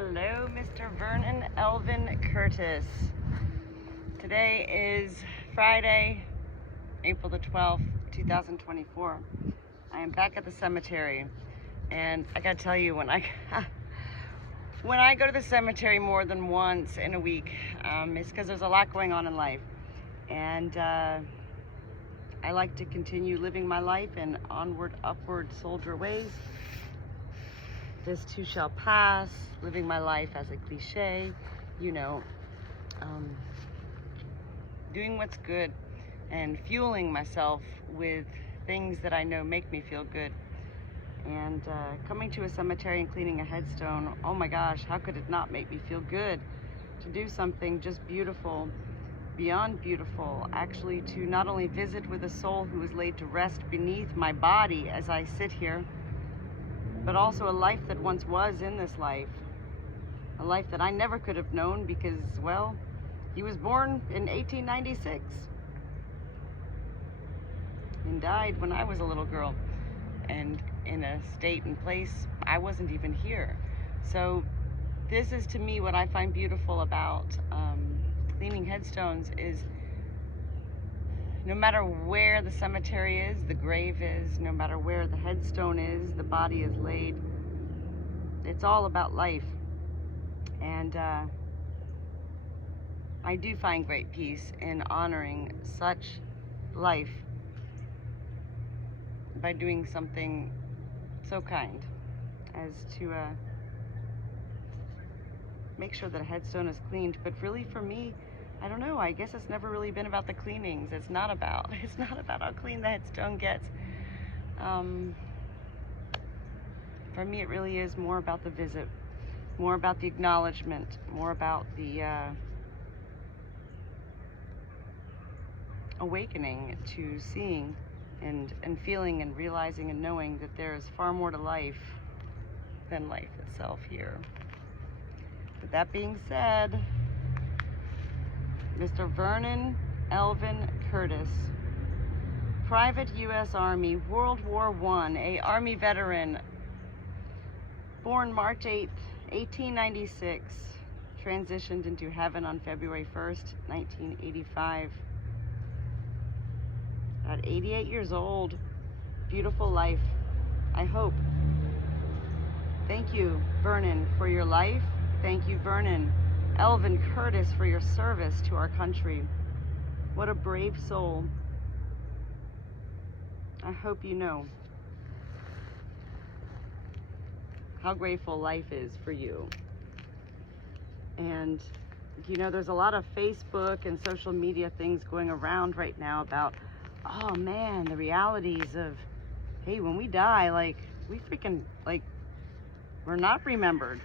Hello, Mr. Vernon Elvin Curtis. Today is Friday, April the 12th, 2024. I am back at the cemetery, and I gotta tell you, when I go to the cemetery more than once in a week, it's because there's a lot going on in life, and I like to continue living my life in onward, upward soldier ways. This too shall pass, living my life as a cliche, doing what's good and fueling myself with things that I know make me feel good. And coming to a cemetery and cleaning a headstone, oh my gosh, how could it not make me feel good to do something just beautiful, beyond beautiful, actually to not only visit with a soul who is laid to rest beneath my body as I sit here, but also a life that once was in this life. A life that I never could have known because, well, he was born in 1896 and died when I was a little girl and in a state and place I wasn't even here. So this is, to me, what I find beautiful about cleaning headstones is no matter where the cemetery is, the grave is, no matter where the headstone is, the body is laid, it's all about life. And I do find great peace in honoring such life by doing something so kind as to make sure that a headstone is cleaned. But really, for me, I don't know, I guess it's never really been about the cleanings. It's not about how clean the headstone gets. For me, it really is more about the visit, more about the acknowledgement, more about the awakening to seeing and feeling and realizing and knowing that there is far more to life than life itself here. With that being said, Mr. Vernon Elvin Curtis, Private U.S. Army, World War I, a Army veteran, born March 8th, 1896, transitioned into heaven on February 1st, 1985. At 88 years old, beautiful life, I hope. Thank you, Vernon, for your life. Thank you, Vernon Elvin Curtis, for your service to our country. What a brave soul. I hope you know how grateful life is for you. And there's a lot of Facebook and social media things going around right now about, oh man, the realities of, hey, when we die, we're not remembered.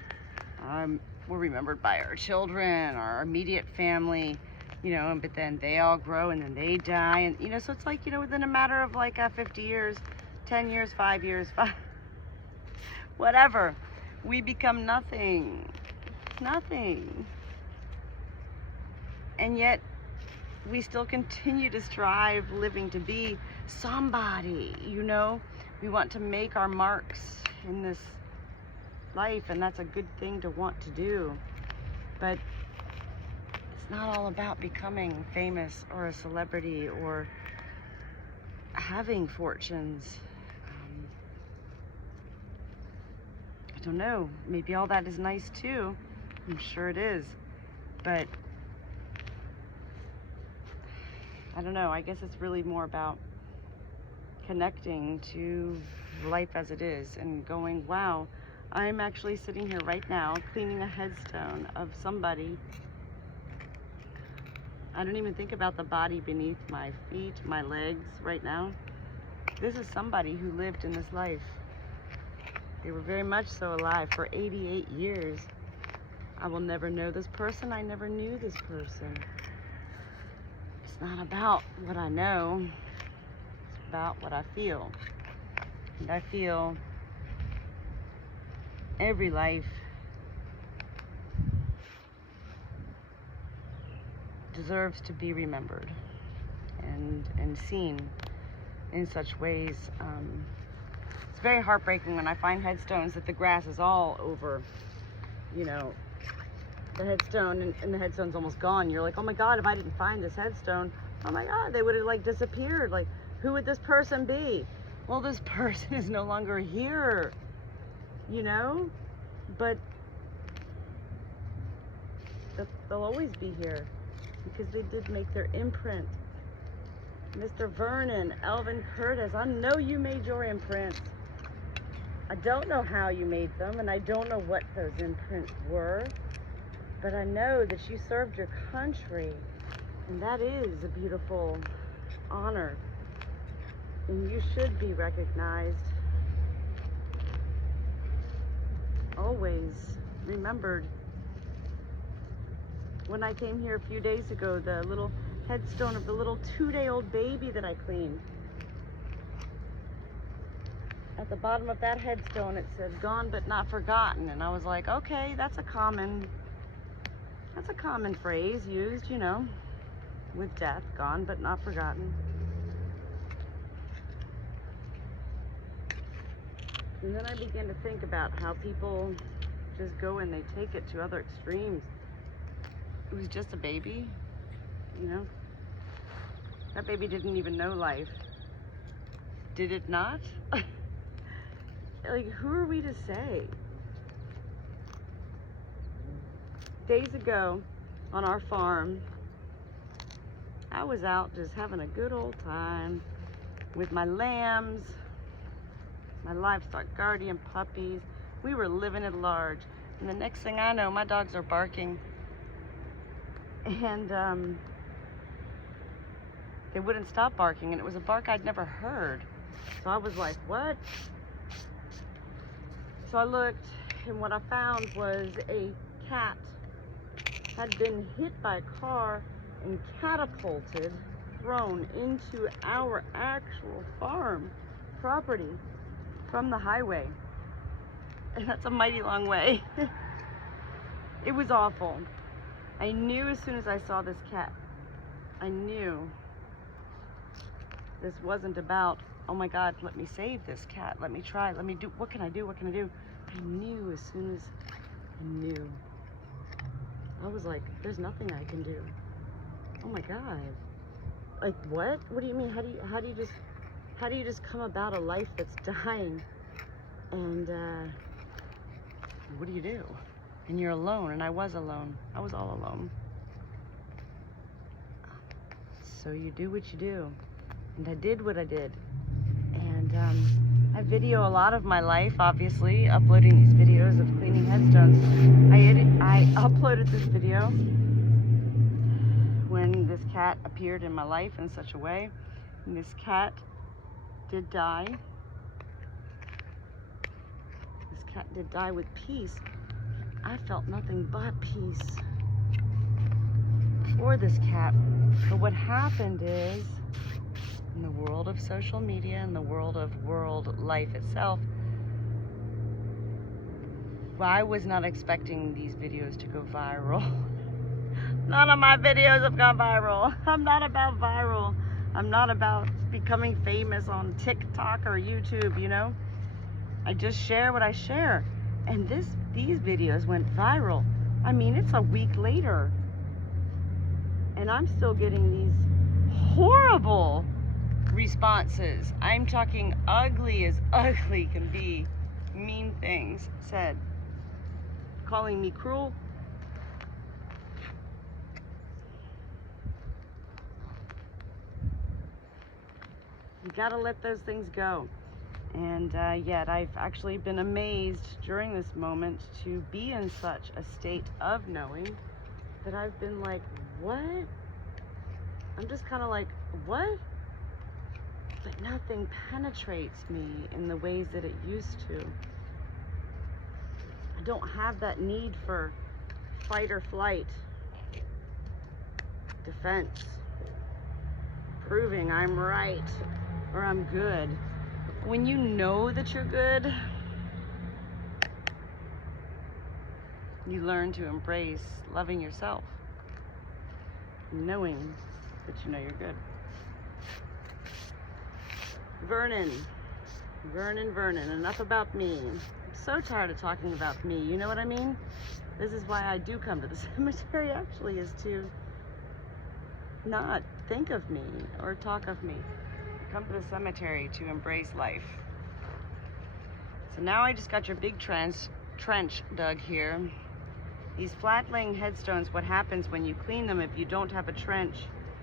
We're remembered by our children, our immediate family, but then they all grow and then they die. And, so it's like, within a matter of 50 years, 10 years, 5 years, whatever, we become nothing. And yet we still continue to strive, living to be somebody, We want to make our marks in this life, and that's a good thing to want to do. But it's not all about becoming famous or a celebrity or having fortunes. I don't know, maybe all that is nice too. I'm sure it is. But I don't know, I guess it's really more about connecting to life as it is and going, wow, I'm actually sitting here right now cleaning a headstone of somebody. I don't even think about the body beneath my feet, my legs right now. This is somebody who lived in this life. They were very much so alive for 88 years. I will never know this person. I never knew this person. It's not about what I know. It's about what I feel. And I feel every life deserves to be remembered and seen in such ways. It's very heartbreaking when I find headstones that the grass is all over you know, the headstone, and the headstone's almost gone. You're like, oh my God, if I didn't find this headstone, oh my God, they would have like disappeared. Like, who would this person be? Well, this person is no longer here, you know, but they'll always be here because they did make their imprint. Mr. Vernon, Elvin Curtis, I know you made your imprints. I don't know how you made them, and I don't know what those imprints were, but I know that you served your country, and that is a beautiful honor, and you should be recognized, always remembered. When I came here a few days ago, the little headstone of the little 2-day-old baby that I cleaned, at the bottom of that headstone it said, "Gone but not forgotten," and I was like, okay, that's a common phrase used, you know, with death, gone but not forgotten. And then I began to think about how people just go and they take it to other extremes. It was just a baby, you know? That baby didn't even know life. Did it not? Like, who are we to say? Days ago, on our farm, I was out just having a good old time with my lambs, my livestock guardian puppies. We were living at large. And the next thing I know, my dogs are barking. And they wouldn't stop barking, and it was a bark I'd never heard. So I was like, what? So I looked, and what I found was a cat had been hit by a car and catapulted, thrown into our actual farm property from the highway. And that's a mighty long way. It was awful. I knew as soon as I saw this cat, I knew this wasn't about, oh my God, let me save this cat, let me try, let me do, what can I do, what can I do? I knew as soon as I knew. I was like, there's nothing I can do. Oh my God. Like, what? What do you mean? How do you just come about a life that's dying? And what do you do? And you're alone, and I was alone. I was all alone. So you do what you do. And I did what I did. And I video a lot of my life, obviously, uploading these videos of cleaning headstones. I uploaded this video when this cat appeared in my life in such a way. And this cat did die. This cat did die with peace. I felt nothing but peace for this cat. But what happened is, in the world of social media and the world of world life itself, I was not expecting these videos to go viral. None of my videos have gone viral. I'm not about viral. I'm not about becoming famous on TikTok or YouTube, you know? I just share what I share. And these videos went viral. I mean, it's a week later. And I'm still getting these horrible responses. I'm talking ugly as ugly can be. Mean things said. Calling me cruel. You gotta let those things go. And yet I've actually been amazed during this moment to be in such a state of knowing that I've been like, what? I'm just kind of like, what? But nothing penetrates me in the ways that it used to. I don't have that need for fight or flight, defense, proving I'm right or I'm good. When you know that you're good, you learn to embrace loving yourself, knowing that you know you're good. Vernon, enough about me. I'm so tired of talking about me, you know what I mean? This is why I do come to the cemetery, actually, is to not think of me or talk of me. I come to the cemetery to embrace life. So now I just got your big trench dug here. These flat-laying headstones, what happens when you clean them, if you don't have a trench,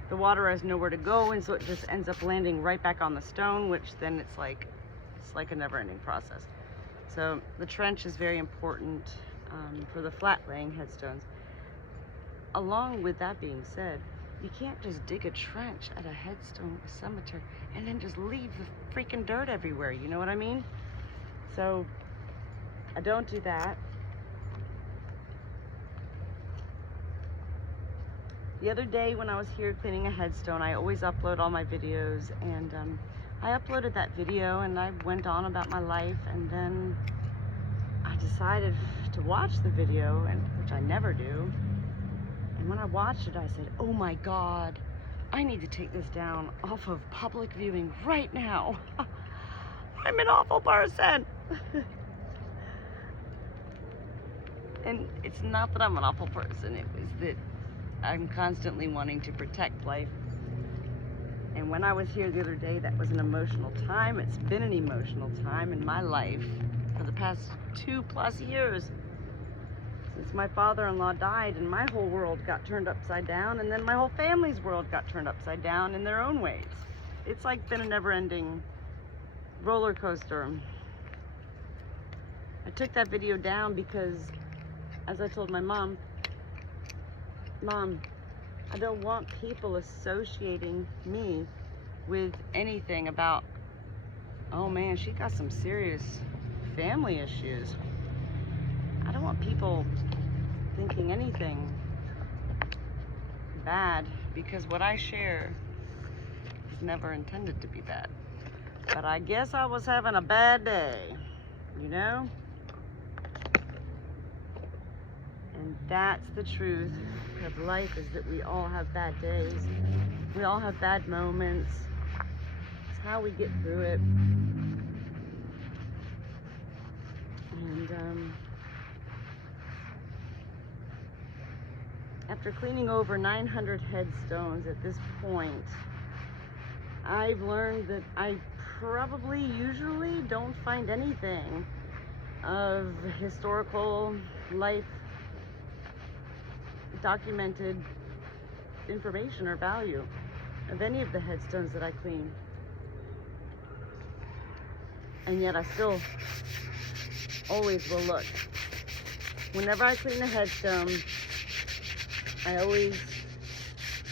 the water has nowhere to go, and so it just ends up landing right back on the stone, which then it's like a never-ending process. So the trench is very important for the flat-laying headstones. Along with that being said, you can't just dig a trench at a headstone cemetery and then just leave the freaking dirt everywhere, you know what I mean? So I don't do that. The other day when I was here cleaning a headstone, I always upload all my videos, and I uploaded that video and I went on about my life, and then I decided to watch the video, which I never do. And when I watched it, I said, oh my God, I need to take this down off of public viewing right now. I'm an awful person. And it's not that I'm an awful person, it was that I'm constantly wanting to protect life. And when I was here the other day, that was an emotional time. It's been an emotional time in my life for the past 2+ years. Since my father-in-law died and my whole world got turned upside down, and then my whole family's world got turned upside down in their own ways. It's like been a never-ending roller coaster. I took that video down because, as I told my mom, I don't want people associating me with anything about, oh man, she got some serious family issues. I don't want people thinking anything bad, because what I share is never intended to be bad. But I guess I was having a bad day, you know? And that's the truth of life, is that we all have bad days. We all have bad moments. It's how we get through it. And after cleaning over 900 headstones at this point, I've learned that I probably usually don't find anything of historical life documented information or value of any of the headstones that I clean. And yet I still always will look. Whenever I clean a headstone, I always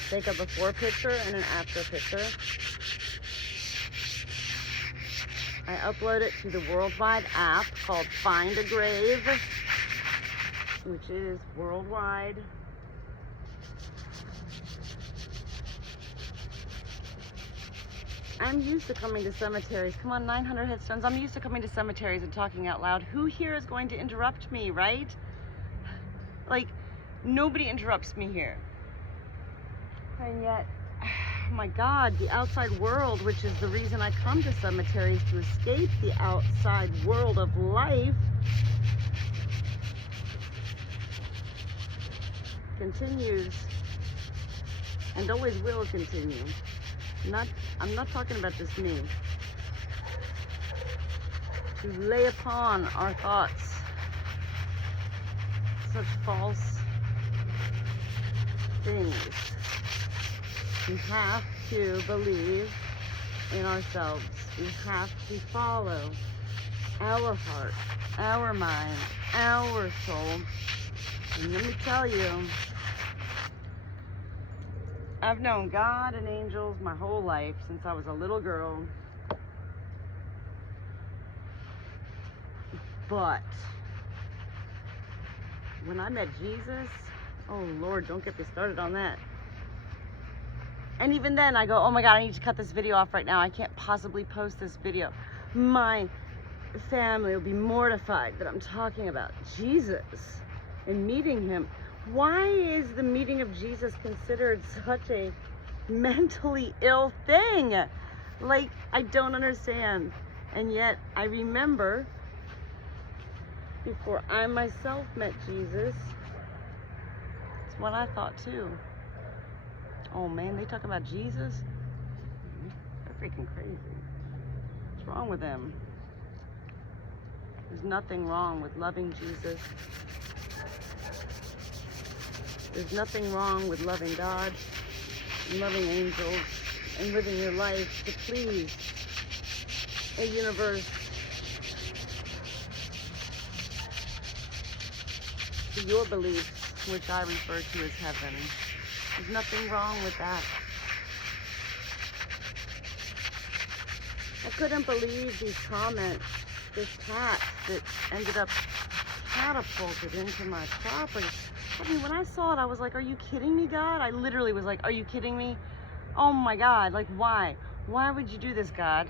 take a before picture and an after picture. I upload it to the worldwide app called Find a Grave, which is worldwide. I'm used to coming to cemeteries. Come on, 900 headstones. I'm used to coming to cemeteries and talking out loud. Who here is going to interrupt me, right? Like, nobody interrupts me here. And yet, oh my God, the outside world, which is the reason I come to cemeteries, to escape the outside world of life, continues and always will continue. I'm not talking about just me. To lay upon our thoughts such false things. We have to believe in ourselves. We have to follow our heart, our mind, our soul. And let me tell you, I've known God and angels my whole life, since I was a little girl. But when I met Jesus, oh Lord, don't get me started on that. And even then I go, oh my God, I need to cut this video off right now. I can't possibly post this video. My family will be mortified that I'm talking about Jesus and meeting him. Why is the meeting of Jesus considered such a mentally ill thing? Like, I don't understand. And yet I remember before I myself met Jesus. It's what I thought too. Oh man, they talk about Jesus? They're freaking crazy. What's wrong with them? There's nothing wrong with loving Jesus. There's nothing wrong with loving God and loving angels and living your life to please a universe, to your beliefs, which I refer to as heaven. There's nothing wrong with that. I couldn't believe these comments, this cat that ended up catapulted into my property. I mean, when I saw it, I was like, are you kidding me, God? I literally was like, are you kidding me? Oh my God, like why? Why would you do this, God?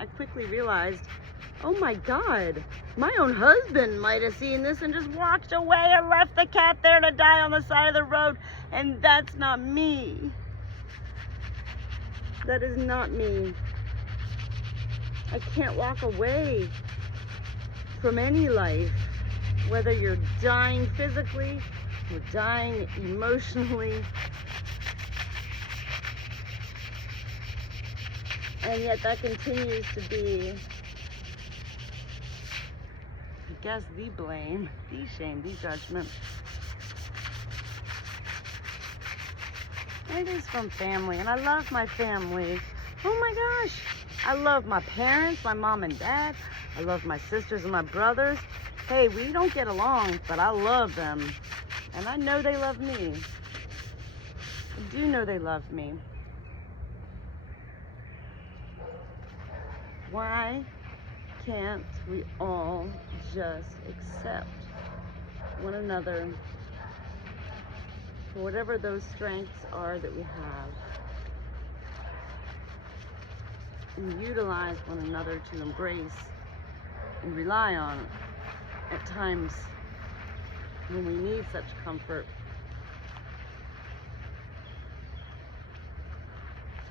I quickly realized, oh my God, my own husband might have seen this and just walked away and left the cat there to die on the side of the road. And that's not me. That is not me. I can't walk away from any life, whether you're dying physically or dying emotionally. And yet that continues to be, I guess, the blame, the shame, the judgment. And it is from family, and I love my family. Oh my gosh, I love my parents, my mom and dad. I love my sisters and my brothers. Hey, we don't get along, but I love them. And I know they love me. I do know they love me. Why can't we all just accept one another for whatever those strengths are that we have, and utilize one another to embrace and rely on at times when we need such comfort?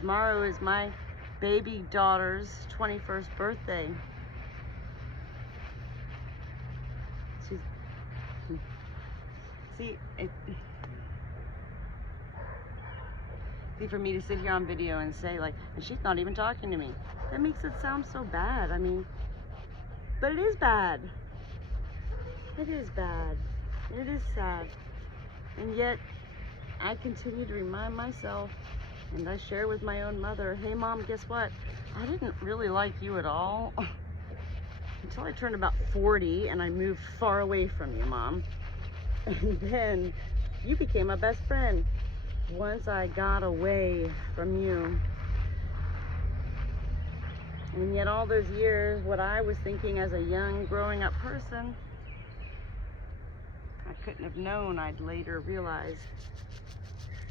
Tomorrow is my baby daughter's 21st birthday. See, for me to sit here on video and say like, and she's not even talking to me. That makes it sound so bad. I mean, but it is bad. It is bad. It is sad. And yet, I continue to remind myself, and I share with my own mother, hey Mom, guess what? I didn't really like you at all until I turned about 40 and I moved far away from you, Mom. And then you became my best friend once I got away from you. And yet all those years, what I was thinking as a young growing up person, I couldn't have known. I'd later realize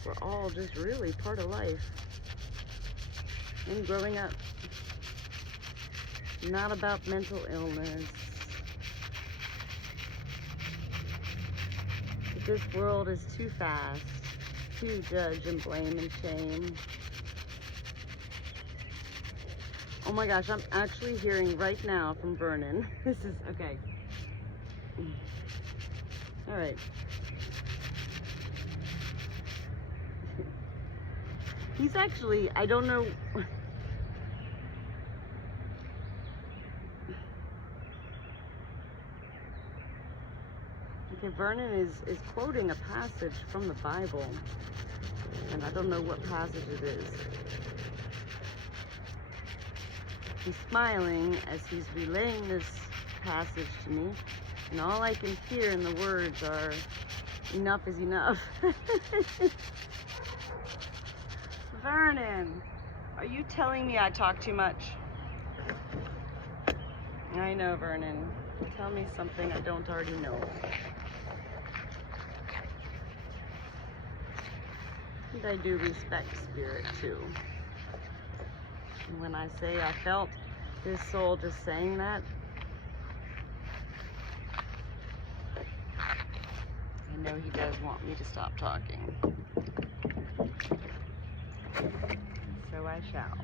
we're all just really part of life. And growing up, not about mental illness. This world is too fast to judge and blame and shame. Oh my gosh, I'm actually hearing right now from Vernon. This is, okay. All right. He's actually, I don't know. Okay, Vernon is quoting a passage from the Bible, and I don't know what passage it is. He's smiling as he's relaying this passage to me, and all I can hear in the words are, enough is enough. Vernon, are you telling me I talk too much? I know, Vernon. Tell me something I don't already know. And I do respect spirit too. And when I say I felt this soul just saying that, I know he does want me to stop talking. So I shall.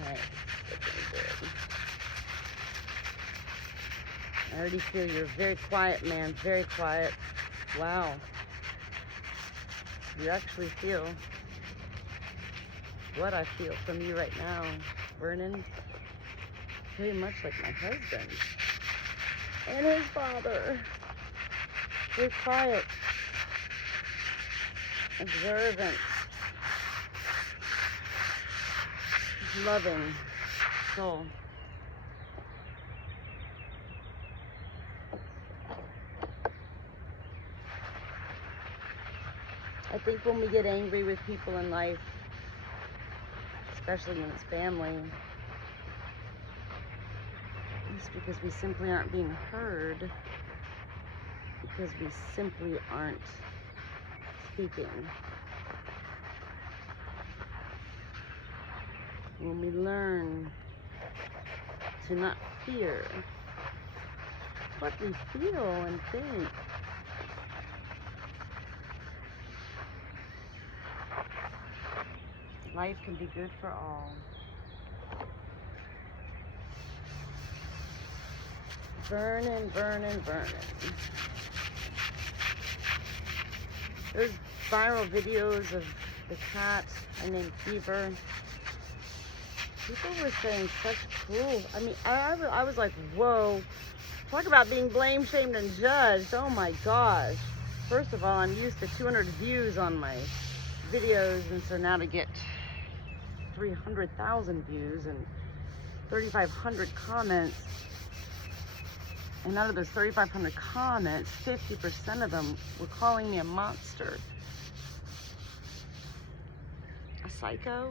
Okay, looking good. I already feel you're very quiet, man, very quiet. Wow. You actually feel what I feel from you right now, Vernon. Very much like my husband and his father. Very quiet, observant, loving soul. I think when we get angry with people in life, especially when it's family, it's because we simply aren't being heard, because we simply aren't speaking. When we learn to not fear what we feel and think, life can be good for all. Vernon, Vernon, Vernon. Those viral videos of the cat I named Fever, people were saying such cruel. I mean, I was like, whoa. Talk about being blamed, shamed, and judged. Oh my gosh. First of all, I'm used to 200 views on my videos, and so now to get 300,000 views and 3,500 comments, and out of those 3,500 comments, 50% of them were calling me a monster, a psycho,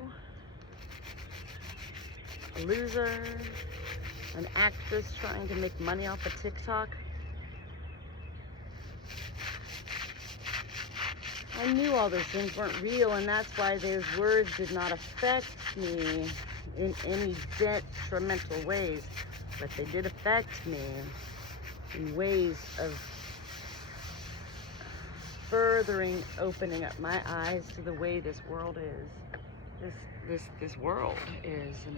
a loser, an actress trying to make money off of TikTok. I knew all those things weren't real, and that's why those words did not affect me in any detrimental ways, but they did affect me in ways of furthering opening up my eyes to the way this world is. This world is, and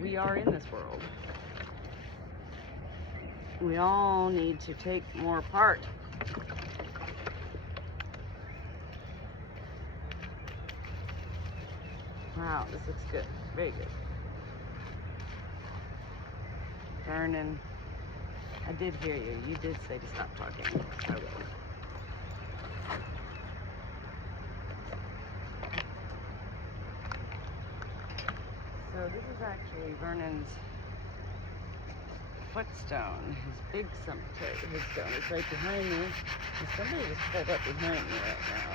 we are in this world. We all need to take more part. Wow, this looks good. Very good. Vernon, I did hear you. You did say to stop talking. I will. So this is actually Vernon's footstone, his big cemetery. His stone is right behind me. And somebody just pulled up behind me right now.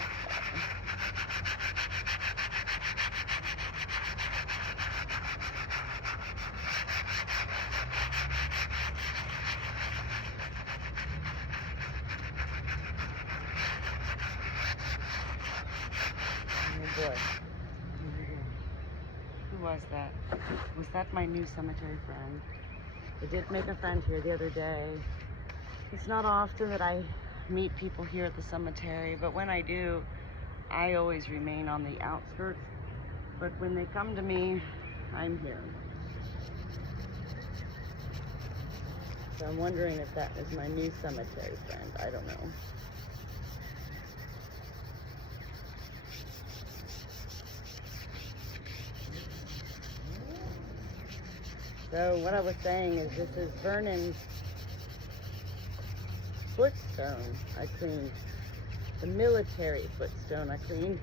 Oh boy. Who was that? Was that my new cemetery friend? I did make a friend here the other day. It's not often that I meet people here at the cemetery, but when I do, I always remain on the outskirts. But when they come to me, I'm here. So I'm wondering if that was my new cemetery friend. I don't know. So what I was saying is this is Vernon's footstone I cleaned. The military footstone I cleaned,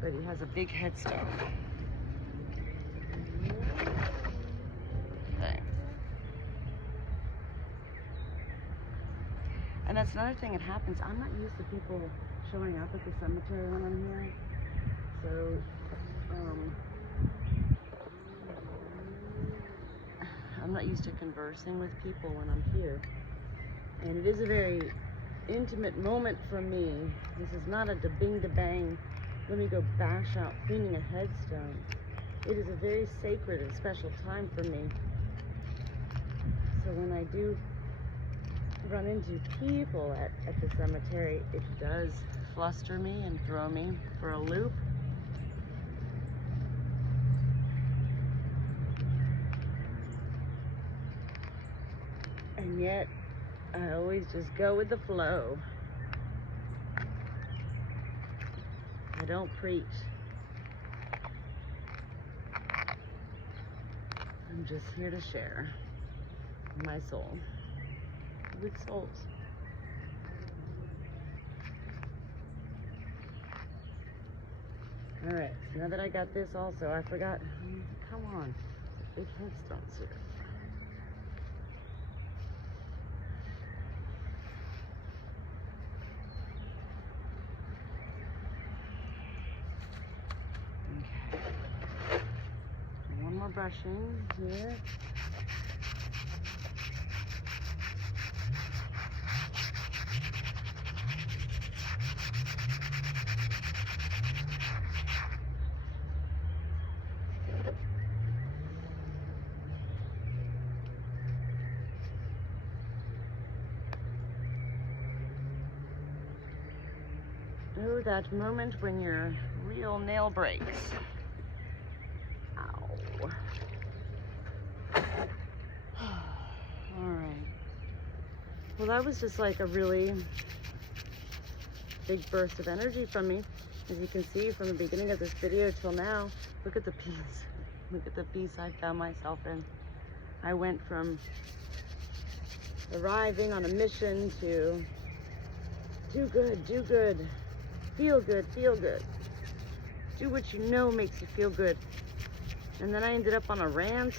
but he has a big headstone. Okay. And that's another thing that happens. I'm not used to people showing up at the cemetery when I'm here. So, I'm not used to conversing with people when I'm here. And it is a very intimate moment for me. This is not a da-bing-da-bang, let me go bash out cleaning a headstone. It is a very sacred and special time for me. So when I do run into people at the cemetery, it does fluster me and throw me for a loop. And yet, I always just go with the flow. I don't preach. I'm just here to share my soul with souls. All right, so now that I got this also, I forgot, come on, big headstones here. Okay, one more brushing here. Oh, that moment when your real nail breaks. Ow. Alright. Well, that was just like a really big burst of energy from me. As you can see from the beginning of this video till now, look at the peace. Look at the peace I found myself in. I went from arriving on a mission to do good, feel good, do what you know makes you feel good. And then I ended up on a rant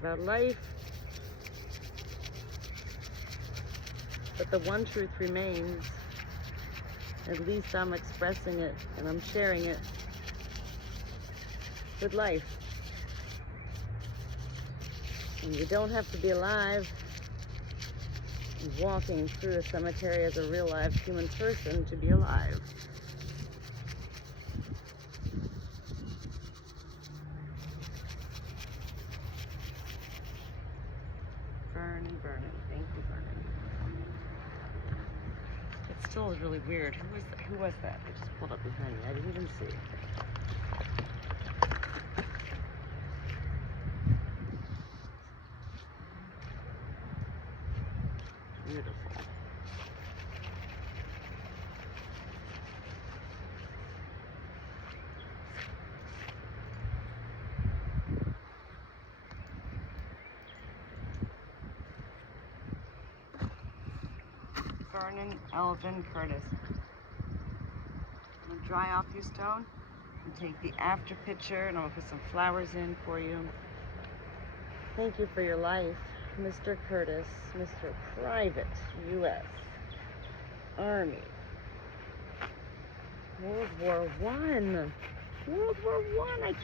about life. But the one truth remains. At least I'm expressing it and I'm sharing it with life. And you don't have to be alive walking through a cemetery as a real live human person to be alive. Vernon. Thank you, Vernon. It still is really weird. Who was that? They just pulled up behind me. I didn't even see. Beautiful. Vernon, Elvin, Curtis. I'm gonna dry off your stone and take the after picture, and I'm gonna put some flowers in for you. Thank you for your life, Mr. Curtis, Mr. Private U.S. Army. World War I. World War I.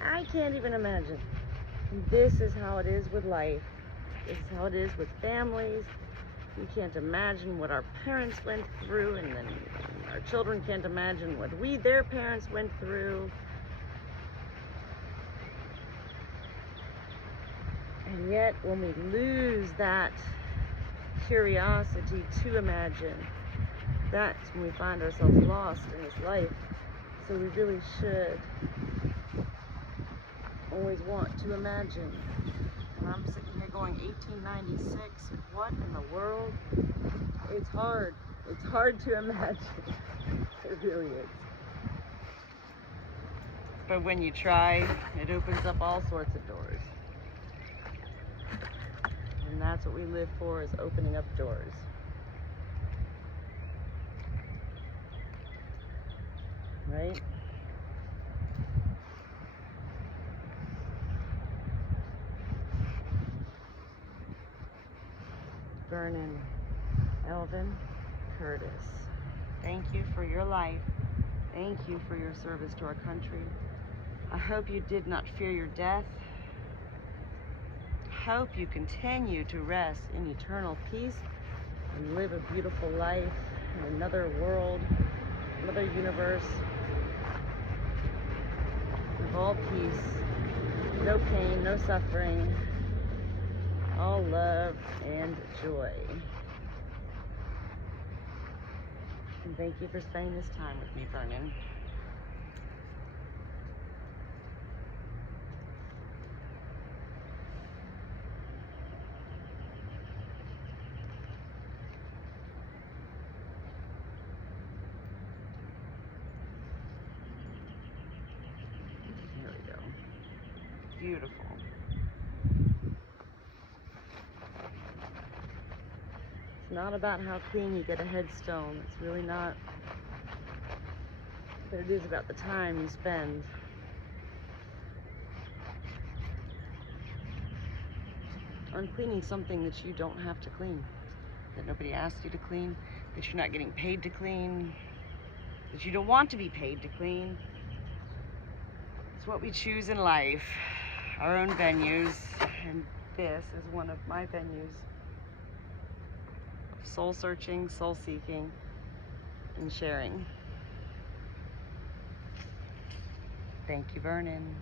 I can't even imagine. And this is how it is with life. This is how it is with families. We can't imagine what our parents went through, and then our children can't imagine what their parents went through. And yet, when we lose that curiosity to imagine, that's when we find ourselves lost in this life. So we really should always want to imagine. And I'm sitting here going 1896, what in the world? It's hard. It's hard to imagine. It really is. But when you try, it opens up all sorts of doors. And that's what we live for, is opening up doors. Right? Vernon, Elvin, Curtis, thank you for your life. Thank you for your service to our country. I hope you did not fear your death. Hope you continue to rest in eternal peace and live a beautiful life in another world, another universe of all peace, no pain, no suffering, all love and joy. And thank you for spending this time with me, Vernon. beautiful. It's not about how clean you get a headstone. It's really not. But it is about the time you spend. On cleaning something that you don't have to clean, that nobody asked you to clean, that you're not getting paid to clean, that you don't want to be paid to clean. It's what we choose in life, our own venues, and this is one of my venues. Soul searching, soul seeking, and sharing. Thank you, Vernon.